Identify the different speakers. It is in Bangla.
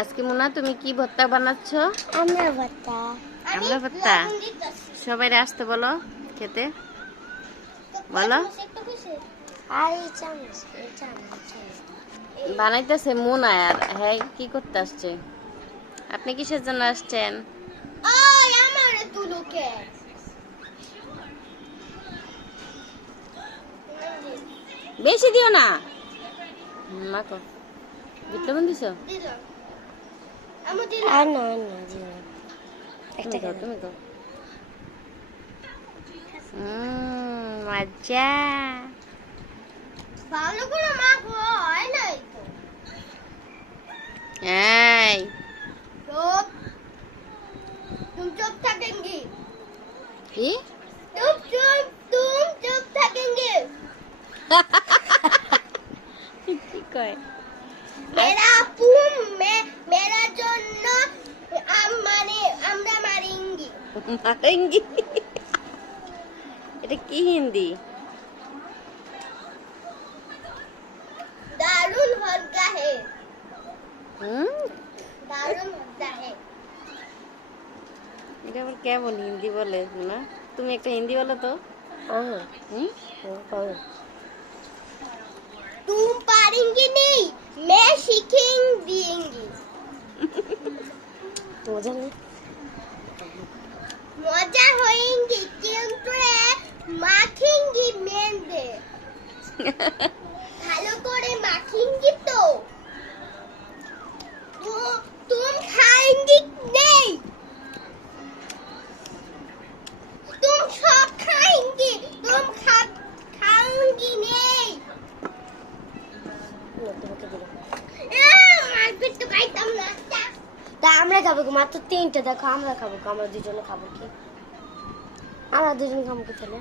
Speaker 1: আজকে মোনা তুমি কি ভর্তা বানাচ্ছ?
Speaker 2: আমরা বাতা
Speaker 1: আমরা ভর্তা? সবাই আসতে বলো খেতে। বলো। বানাইতেছে মোনা আর হ্যাঁ কি করতে আসছে? আপনি কিসের জন্য আসছেন? বেশি দিও না। মাকো বিটলবন দিছো
Speaker 2: আর না আর না জীবনে
Speaker 1: একটা দাও তুমি কয়?
Speaker 2: মারেঙ্গি
Speaker 1: মারেঙ্গি এটা কি হিন্দি
Speaker 2: दारुण भरता है
Speaker 1: হুম
Speaker 2: दारुण भरता है
Speaker 1: এটা আবার কেমন হিন্দি বলে না তুমি একটা হিন্দি বলো তো হুম
Speaker 2: तुम पारेंगे नहीं मैं सीखेंग देंगी
Speaker 1: মজা
Speaker 2: হয়েঙ্গি কিন্তু মাখিঙ্গি মেন্দে ভালো করে মাখিঙ্গি তো। তুম খাইঙ্গি নেই। তুম সব খাইঙ্গি তুম খাওঙ্গি নেই। তোমাকে দিলাম তা
Speaker 3: আমরা খাব মাত্র তিনটে, দেখো আমরা খাব আমরা দুজনে খাব কি? আমরা দুজনে খাব কি তাহলে?